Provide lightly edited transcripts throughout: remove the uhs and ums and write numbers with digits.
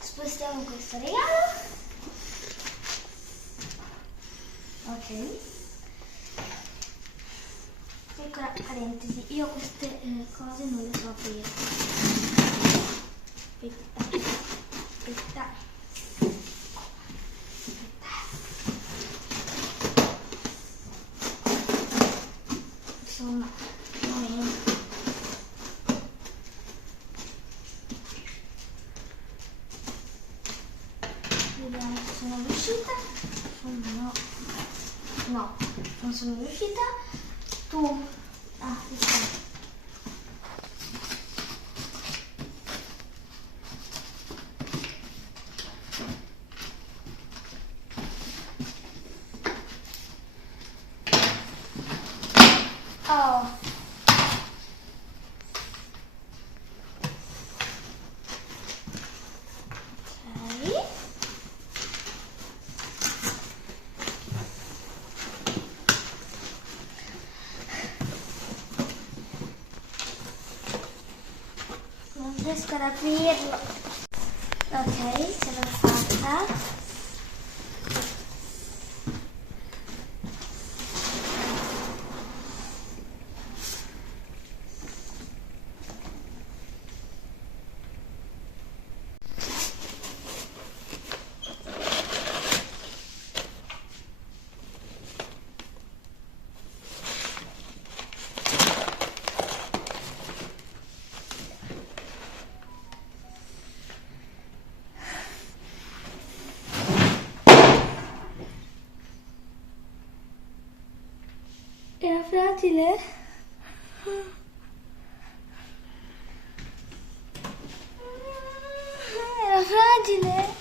Spostiamo questo regalo. Ok. Piccola parentesi, io queste cose non le so aprire. Aspetta, aspetta. Insomma, più o meno. Vediamo se sono riuscita. No, no, non sono riuscita. Tu, aspetta. Oh. Ok. Non riesco ad aprirlo. Ok, ce l'ho fatta. Era fragile? Era fragile?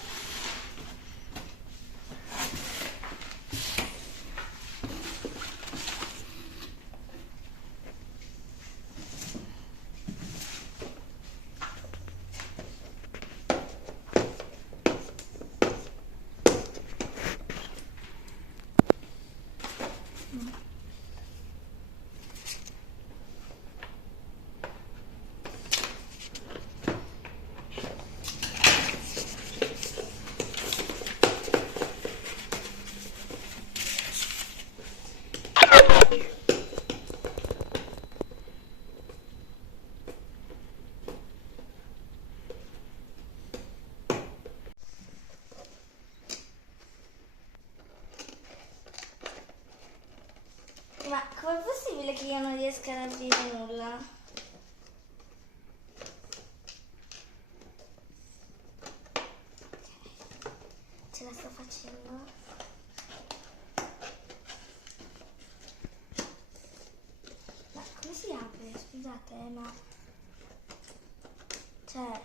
Ma com'è possibile che io non riesca ad aprire nulla? Ce la sto facendo. Ma come si apre? Scusate, ma... Cioè...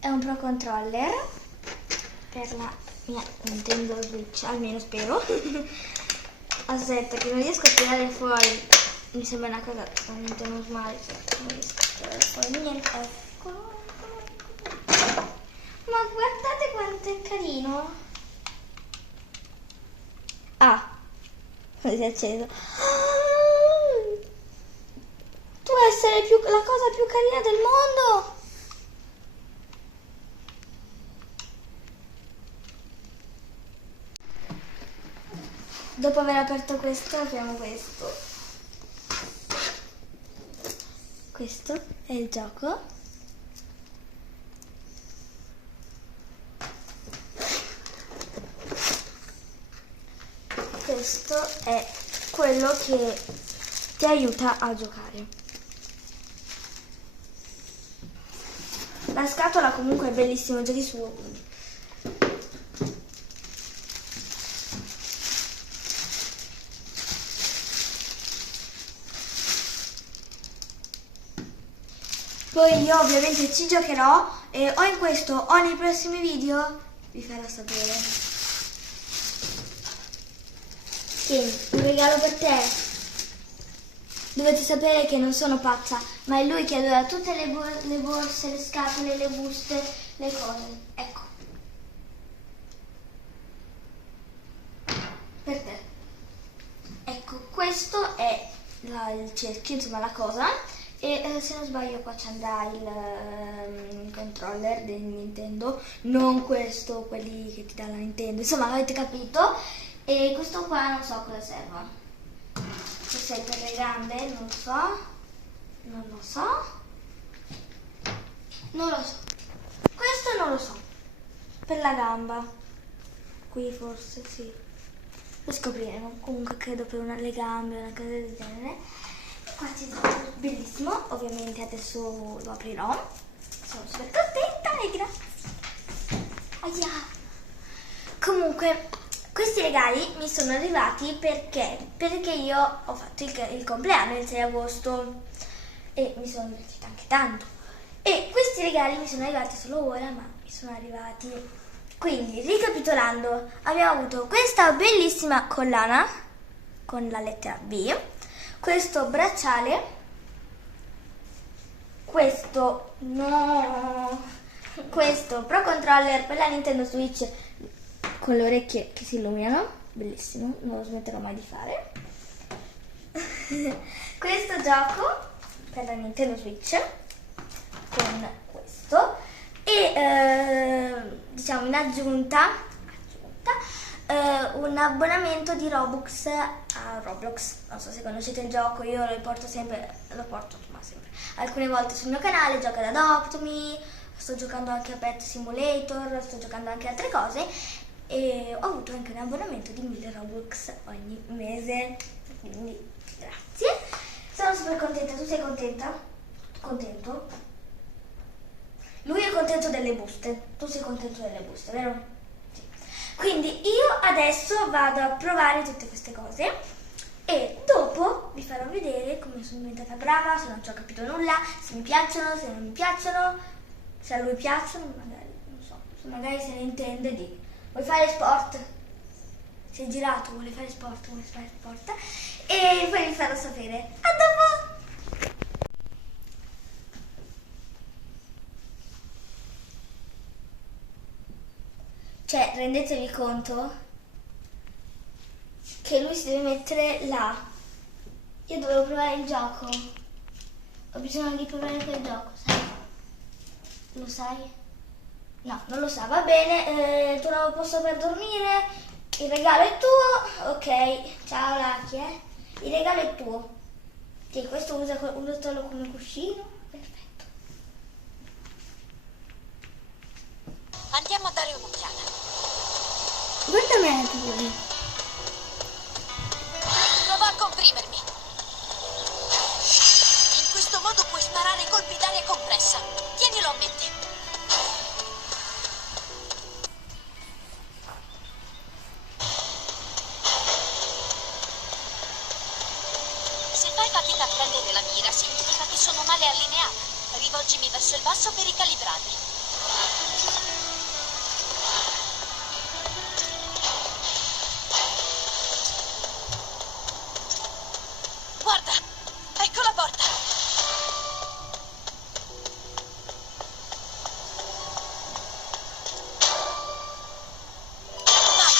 È un Pro Controller per la mia Nintendo Switch, almeno spero. Aspetta che non riesco a tirare fuori, mi sembra una cosa veramente normale, non riesco a tirare fuori niente. Eccolo. Ma guardate quanto è carino. Ah, si è acceso. Tu essere la cosa più carina del mondo. Dopo aver aperto questo, apriamo questo. Questo è il gioco. Questo è quello che ti aiuta a giocare. La scatola comunque è bellissima già di suo. Poi io ovviamente ci giocherò e o in questo o nei prossimi video vi farò sapere. Tieni, un regalo per te. Dovete sapere che non sono pazza, ma è lui che aveva tutte le borse, le scatole, le buste, le cose. Ecco. Per te. Ecco, questo è il cerchio, insomma la cosa. E se non sbaglio qua c'andrà il controller del Nintendo, non questo, quelli che ti dà la Nintendo, insomma avete capito. E questo qua non so cosa serva, se è per le gambe, non lo so, questo non lo so, per la gamba, qui forse sì, lo scopriremo, comunque credo per le gambe, una cosa del genere. Qua c'è bellissimo, ovviamente adesso lo aprirò, sono super contenta e grazie. Aia. Comunque questi regali mi sono arrivati perché io ho fatto il compleanno il 6 agosto e mi sono divertita anche tanto, e questi regali mi sono arrivati solo ora, ma mi sono arrivati. Quindi ricapitolando, abbiamo avuto questa bellissima collana con la lettera B, questo bracciale, questo Pro Controller per la Nintendo Switch con le orecchie che si illuminano, bellissimo, non lo smetterò mai di fare. Questo gioco per la Nintendo Switch con questo e diciamo in aggiunta un abbonamento di Robux a Roblox. Non so se conoscete il gioco, io lo porto sempre, alcune volte sul mio canale, gioco ad Adopt Me, sto giocando anche a Pet Simulator, sto giocando anche a altre cose e ho avuto anche un abbonamento di 1000 Robux ogni mese, quindi grazie. Sono super contenta, tu sei contenta? Contento? Lui è contento delle buste, tu sei contento delle buste, vero? Quindi io adesso vado a provare tutte queste cose e dopo vi farò vedere come sono diventata brava, se non ci ho capito nulla, se mi piacciono, se non mi piacciono, se a lui piacciono, magari, non so, se magari se ne intende di vuoi fare sport? Si è girato, vuole fare sport e poi vi farò sapere. A dopo! Cioè, rendetevi conto che lui si deve mettere là. Io dovevo provare il gioco. Ho bisogno di provare quel gioco, sai? Lo sai? No, non lo sa. Va bene, tu non posso per dormire. Il regalo è tuo. Ok, ciao Lucky, Il regalo è tuo. Sì, questo usatelo come cuscino. Perfetto. Andiamo a dare un'occhiata. Guarda me tu. Prova a comprimermi. In questo modo puoi sparare colpi d'aria compressa. Tienilo a mente. Se fai fatica a prendere la mira, significa che sono male allineata. Rivolgimi verso il basso per ricalibrarmi. Guarda, ecco la porta. Vai.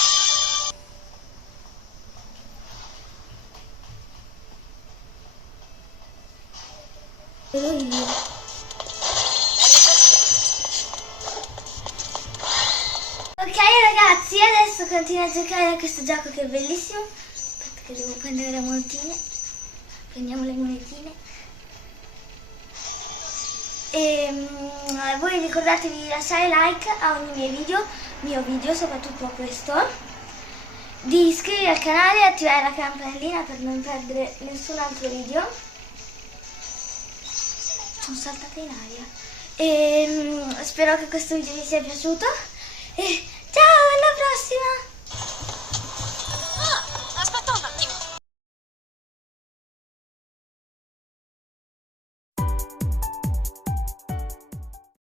Ok ragazzi, adesso continuo a giocare a questo gioco che è bellissimo. Aspetta che devo prendere le monetine. Prendiamo le monetine. E voi ricordatevi di lasciare like a ogni mio video, soprattutto a questo. Di iscrivervi al canale e attivare la campanellina per non perdere nessun altro video. Sono saltata in aria. E spero che questo video vi sia piaciuto. E ciao, alla prossima!